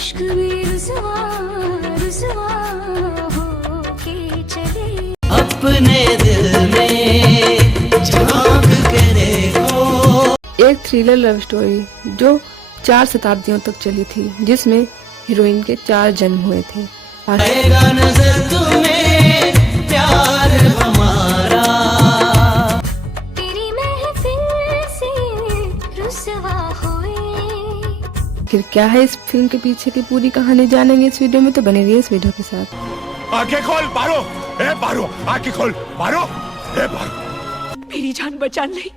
इश्क भी रुसवा रुसवा हो के चले अपने दिल में झांक के देखो। एक थ्रिलर लव स्टोरी जो 4 शताब्दियों तक चली थी, जिसमें हीरोइन के 4 जन्म हुए थे। आएगा नजर तुम्हें प्यार हमारा, तेरी महफिल से रुसवा हुए। फिर क्या है इस फिल्म के पीछे की पूरी कहानी जानेंगे इस वीडियो में, तो बने रहिए इस वीडियो के साथ। आंखें खोल पारो, ए पारो, आंखें खोल पारो, ए पारो। मेरी जान बचाने नहीं,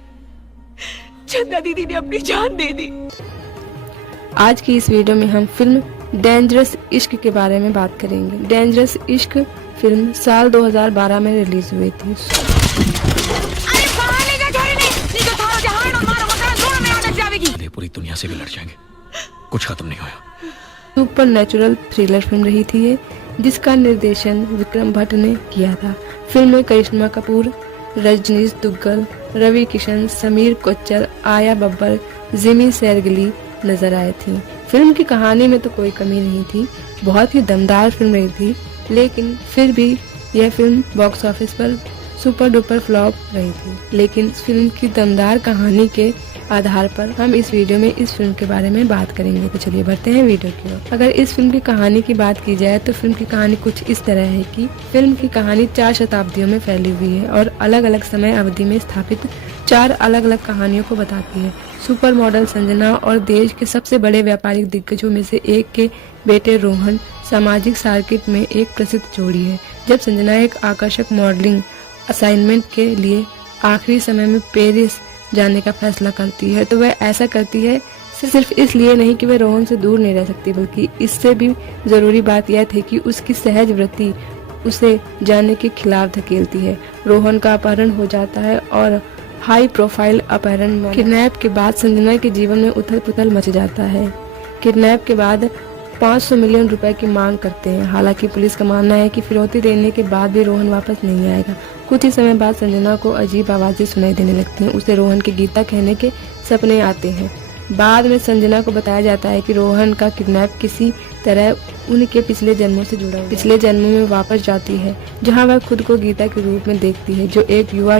चंदा दीदी ने अपनी जान दे दी। आज की इस वीडियो में हम फिल्म डेंजरस इश्क के बारे में बात करेंगे। डेंजरस इश्क फिल्म साल 2012 में रिलीज हुई थी। पूरी दुनिया से भी लड़ जाएंगे, कुछ खत्म नहीं होया। सुपर नेचुरल थ्रिलर फिल्म रही थी ये, जिसका निर्देशन विक्रम भट्ट ने किया था। फिल्म में करिश्मा कपूर, रजनीश दुग्गल, रवि किशन, समीर कोच्चर, आया बब्बर, जिमी शेरगिल नजर आए थी। फिल्म की कहानी में तो कोई कमी नहीं थी, बहुत ही दमदार फिल्म रही थी, लेकिन फिर भी यह फिल्म बॉक्स ऑफिस पर सुपर डुपर फ्लॉप रही थी। लेकिन इस फिल्म की दमदार कहानी के आधार पर हम इस वीडियो में इस फिल्म के बारे में बात करेंगे। तो चलिए बढ़ते हैं वीडियो की ओर। अगर इस फिल्म की कहानी की बात की जाए तो फिल्म की कहानी कुछ इस तरह है कि फिल्म की कहानी 4 शताब्दियों में फैली हुई है और अलग अलग समय अवधि में स्थापित 4 अलग अलग कहानियों को बताती है। सुपर मॉडल संजना और देश के सबसे बड़े व्यापारिक दिग्गजों में से एक के बेटे रोहन सामाजिक सर्किट में एक प्रसिद्ध जोड़ी है। जब संजना एक आकर्षक मॉडलिंग असाइनमेंट के लिए आखिरी समय में पेरिस जाने का फैसला करती है, तो वह ऐसा करती है सिर्फ इसलिए नहीं कि वह रोहन से दूर नहीं रह सकती, बल्कि इससे भी जरूरी बात यह थी कि उसकी सहज वृत्ति उसे जाने के खिलाफ धकेलती है। रोहन का अपहरण हो जाता है और हाई प्रोफाइल अपहरण किडनैप के बाद संजना के जीवन में उथल पुथल मच जाता है। किडनैप के बाद 500 मिलियन रुपए की मांग करते हैं। हालांकि पुलिस का मानना है कि फिरौती देने के बाद भी रोहन वापस नहीं आएगा। कुछ ही समय बाद संजना को अजीब आवाजें सुनाई देने लगती हैं। उसे रोहन के गीता कहने के सपने आते हैं। बाद में संजना को बताया जाता है कि रोहन का किडनैप किसी तरह उनके पिछले जन्मों से जुड़ा हुआ है। पिछले जन्मों में वापस जाती है, जहाँ वह खुद को गीता के रूप में देखती है, जो एक युवा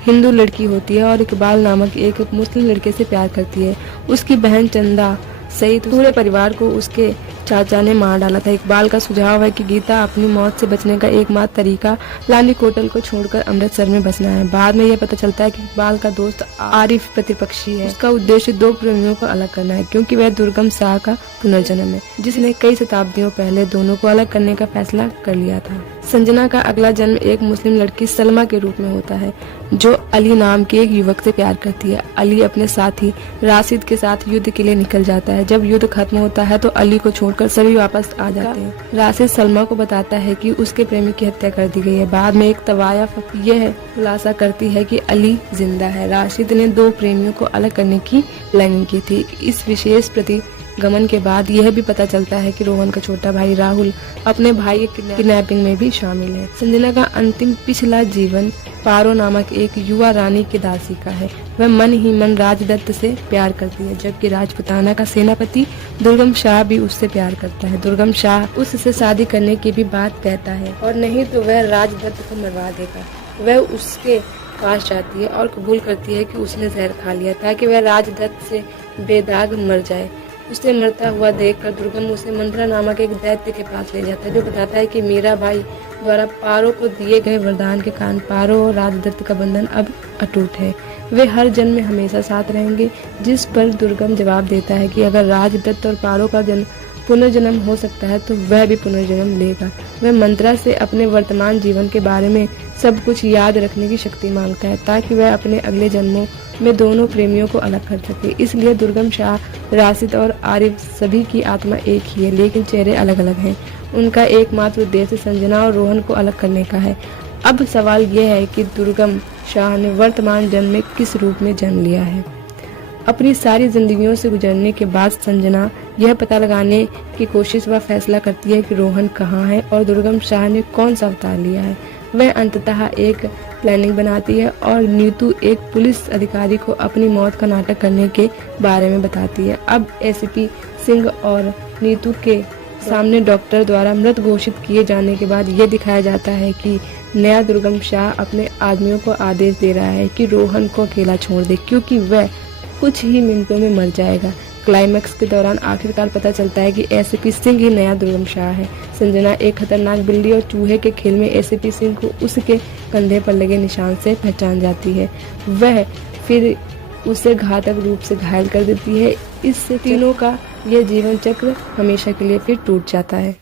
हिंदू लड़की होती है और इकबाल नामक एक मुस्लिम लड़के से प्यार करती है। उसकी बहन चंदा सहित पूरे परिवार को उसके चाचा ने मार डाला था। इकबाल का सुझाव है कि गीता अपनी मौत से बचने का एकमात्र तरीका लाली कोटल को छोड़कर अमृतसर में बसना है। बाद में यह पता चलता है कि इकबाल का दोस्त आरिफ प्रतिपक्षी है। उसका उद्देश्य 2 प्रेमियों को अलग करना है, क्योंकि वह दुर्गम शाह का पुनर्जन्म है, जिसने कई शताब्दियों पहले दोनों को अलग करने का फैसला कर लिया था। संजना का अगला जन्म एक मुस्लिम लड़की सलमा के रूप में होता है, जो अली नाम के एक युवक से प्यार करती है। अली अपने साथी राशिद के साथ युद्ध के लिए निकल जाता है। जब युद्ध खत्म होता है तो अली को छोड़कर सभी वापस आ जाते हैं। राशिद सलमा को बताता है कि उसके प्रेमी की हत्या कर दी गई है। बाद में एक तवायफ यह खुलासा करती है कि अली जिंदा है। राशिद ने 2 प्रेमियों को अलग करने की प्लानिंग की थी। इस विशेष प्रतिगमन के बाद यह भी पता चलता है कि रोहन का छोटा भाई राहुल अपने भाई के किडनैपिंग में भी शामिल है। संजना का अंतिम पिछला जीवन पारो नामक एक युवा रानी की दासी का है। वह मन ही मन राजदत्त से प्यार करती है, जबकि राजपुताना का सेनापति दुर्गम शाह भी उससे प्यार करता है। दुर्गम शाह उससे शादी करने की भी बात कहता है, और नहीं तो वह राजदत्त को मरवा देगा। वह उसके पास जाती है और कबूल करती है कि उसने जहर खा लिया, ताकि वह राजदत्त से बेदाग मर जाए। उसे मरता हुआ देखकर दुर्गम उसे मंत्रा नामक एक दैत्य के पास ले जाता है, जो बताता है कि मीरा भाई द्वारा पारो को दिए गए वरदान के कारण पारो और राजदत्त का बंधन अब अटूट है। वे हर जन्म में हमेशा साथ रहेंगे। जिस पर दुर्गम जवाब देता है कि अगर राजदत्त और पारो का पुनर्जन्म हो सकता है तो वह भी पुनर्जन्म लेगा। वह मंत्रा से अपने वर्तमान जीवन के बारे में सब कुछ याद रखने की शक्ति मांगता है, ताकि वह अपने अगले जन्मों में दोनों प्रेमियों को अलग कर सके। इसलिए दुर्गम शाह, राशिद और आरिफ सभी की आत्मा एक ही है, लेकिन चेहरे अलग अलग हैं। उनका एकमात्र उद्देश्य संजना और रोहन को अलग करने का है। अब सवाल यह है कि दुर्गम शाह ने वर्तमान जन्म में किस रूप में जन्म लिया है। अपनी सारी जिंदगियों से गुजरने के बाद संजना यह पता लगाने की कोशिश व फैसला करती है कि रोहन कहाँ है और दुर्गम शाह ने कौन सा अवतार लिया है। वह अंततः एक प्लानिंग बनाती है और नीतू एक पुलिस अधिकारी को अपनी मौत का नाटक करने के बारे में बताती है। अब एसपी सिंह और नीतू के सामने डॉक्टर द्वारा मृत घोषित किए जाने के बाद ये दिखाया जाता है कि नया दुर्गम शाह अपने आदमियों को आदेश दे रहा है कि रोहन को अकेला छोड़ दे क्योंकि वह कुछ ही मिनटों में मर जाएगा। क्लाइमैक्स के दौरान आखिरकार पता चलता है कि एसीपी सिंह ही नया दुर्गम शाह है। संजना एक खतरनाक बिल्ली और चूहे के खेल में एसीपी सिंह को उसके कंधे पर लगे निशान से पहचान जाती है। वह फिर उसे घातक रूप से घायल कर देती है। इससे तीनों का यह जीवन चक्र हमेशा के लिए फिर टूट जाता है।